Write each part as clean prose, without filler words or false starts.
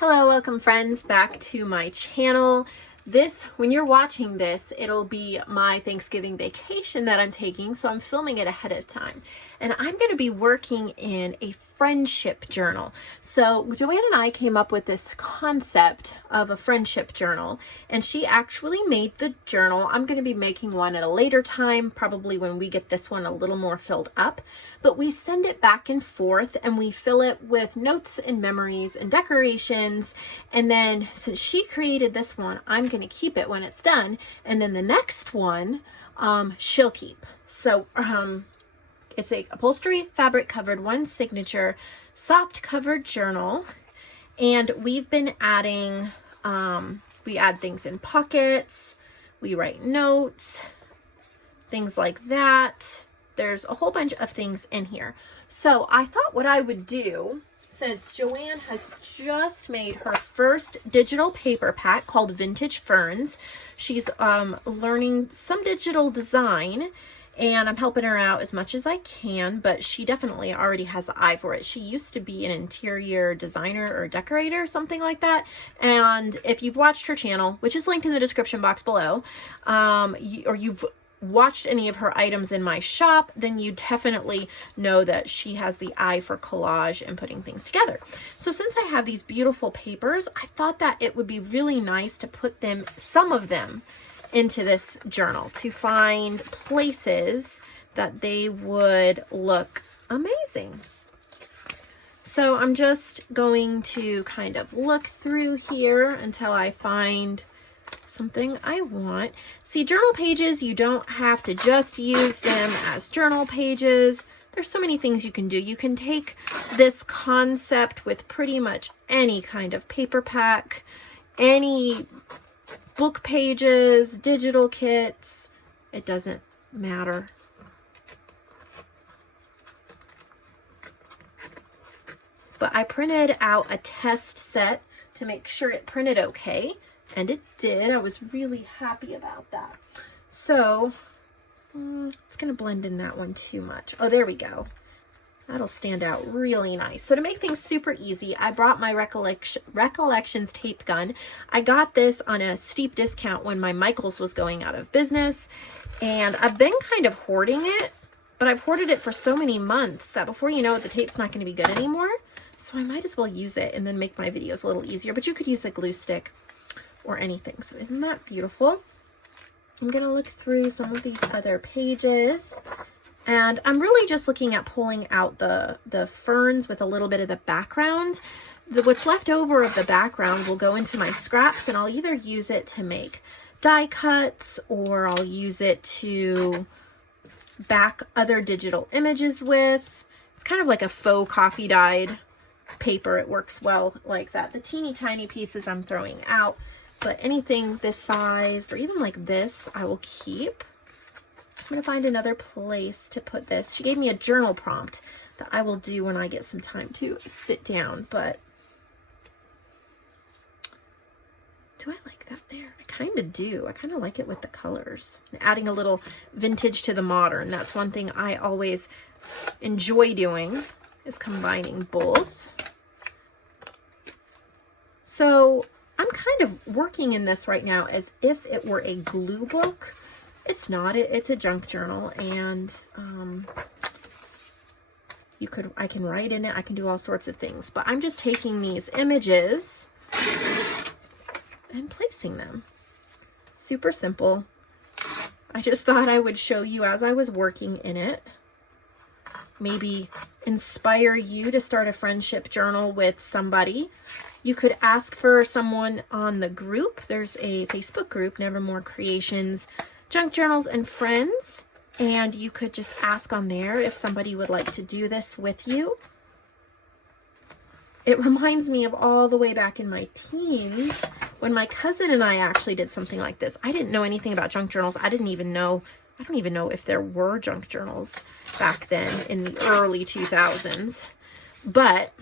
Hello, welcome friends back to my channel. When you're watching this, it'll be my Thanksgiving vacation that I'm taking, so I'm filming it ahead of time. And I'm going to be working in a friendship journal. So JoAnn and I came up with this concept of a friendship journal, and she actually made the journal. I'm going to be making one at a later time, probably when we get this one a little more filled up. But we send it back and forth, and we fill it with notes and memories and decorations. And then since she created this one, I'm going to keep it when it's done. And then the next one, she'll keep. So it's a upholstery fabric covered one signature soft covered journal. And we've been adding, we add things in pockets, we write notes, things like that. There's a whole bunch of things in here. So I thought what I would do, since JoAnn has just made her first digital paper pack called Vintage Ferns, she's learning some digital design, and I'm helping her out as much as I can, but she definitely already has the eye for it. She used to be an interior designer or decorator, something like that. And if you've watched her channel, which is linked in the description box below, or you've watched any of her items in my shop, then you definitely know that she has the eye for collage and putting things together. So since I have these beautiful papers, I thought that it would be really nice to put them, some of them, into this journal to find places that they would look amazing. So I'm just going to kind of look through here until I find something I want. See, journal pages, you don't have to just use them as journal pages. There's so many things you can do. You can take this concept with pretty much any kind of paper pack, any book pages, digital kits, it doesn't matter. But I printed out a test set to make sure it printed okay. And it did. I was really happy about that. So it's going to blend in that one too much. Oh, there we go. That'll stand out really nice. So to make things super easy, I brought my Recollections tape gun. I got this on a steep discount when my Michaels was going out of business. And I've been kind of hoarding it, but I've hoarded it for so many months that before you know it, the tape's not going to be good anymore. So I might as well use it and then make my videos a little easier. But you could use a glue stick or anything. So isn't that beautiful? I'm going to look through some of these other pages, and I'm really just looking at pulling out the ferns with a little bit of the background. What's left over of the background will go into my scraps, and I'll either use it to make die cuts, or I'll use it to back other digital images with. It's kind of like a faux coffee dyed paper. It works well like that. The teeny tiny pieces I'm throwing out. But anything this size, or even like this, I will keep. I'm going to find another place to put this. She gave me a journal prompt that I will do when I get some time to sit down. But do I like that there? I kind of do. I kind of like it with the colors. And adding a little vintage to the modern. That's one thing I always enjoy doing, is combining both. So I'm kind of working in this right now as if it were a glue book. It's not. It's a junk journal, and I can write in it. I can do all sorts of things. But I'm just taking these images and placing them. Super simple. I just thought I would show you as I was working in it. Maybe inspire you to start a friendship journal with somebody. You could ask for someone on the group. There's a Facebook group, Nevermore Creations, Junk Journals and Friends. And you could just ask on there if somebody would like to do this with you. It reminds me of all the way back in my teens when my cousin and I actually did something like this. I didn't know anything about junk journals. I don't even know if there were junk journals back then in the early 2000s. But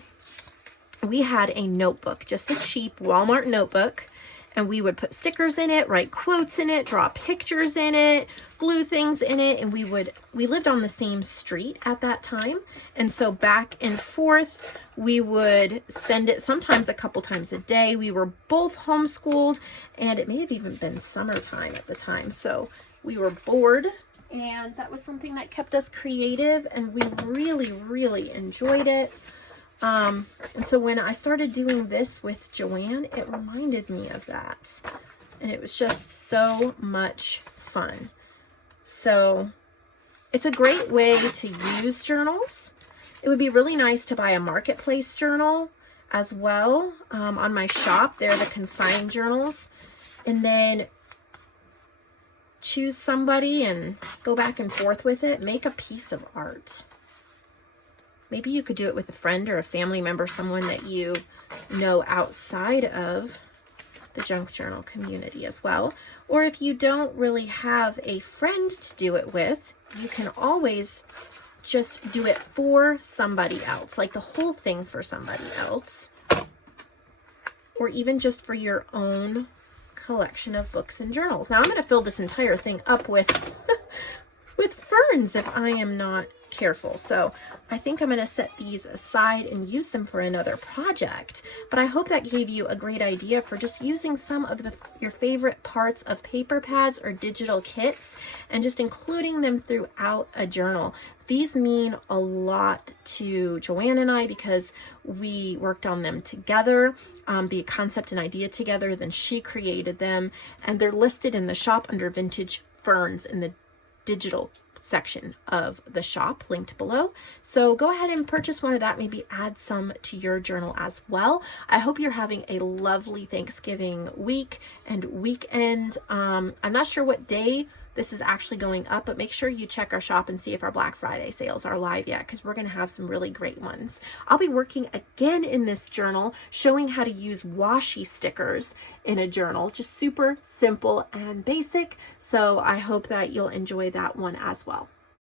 we had a notebook, just a cheap Walmart notebook, and we would put stickers in it, write quotes in it, draw pictures in it, glue things in it, and we lived on the same street at that time, and so back and forth we would send it sometimes a couple times a day. We were both homeschooled, and it may have even been summertime at the time, so we were bored, and that was something that kept us creative, and we really enjoyed it. And so when I started doing this with JoAnn, it reminded me of that, and it was just so much fun. So it's a great way to use journals. It would be really nice to buy a marketplace journal as well. On my shop, they're the consigned journals, and then choose somebody and go back and forth with it. Make a piece of art. Maybe you could do it with a friend or a family member, someone that you know outside of the junk journal community as well. Or if you don't really have a friend to do it with, you can always just do it for somebody else, like the whole thing for somebody else, or even just for your own collection of books and journals. Now I'm going to fill this entire thing up with with ferns if I am not careful. So I think I'm going to set these aside and use them for another project. But I hope that gave you a great idea for just using some of your favorite parts of paper pads or digital kits and just including them throughout a journal. These mean a lot to JoAnn and I because we worked on them together, the concept and idea together, then she created them, and they're listed in the shop under Vintage Ferns in the digital section of the shop, linked below. So go ahead and purchase one of that, maybe add some to your journal as well. I hope you're having a lovely Thanksgiving week and weekend. I'm not sure what day this is actually going up, but make sure you check our shop and see if our Black Friday sales are live yet, because we're going to have some really great ones. I'll be working again in this journal, showing how to use washi stickers in a journal, just super simple and basic. So I hope that you'll enjoy that one as well.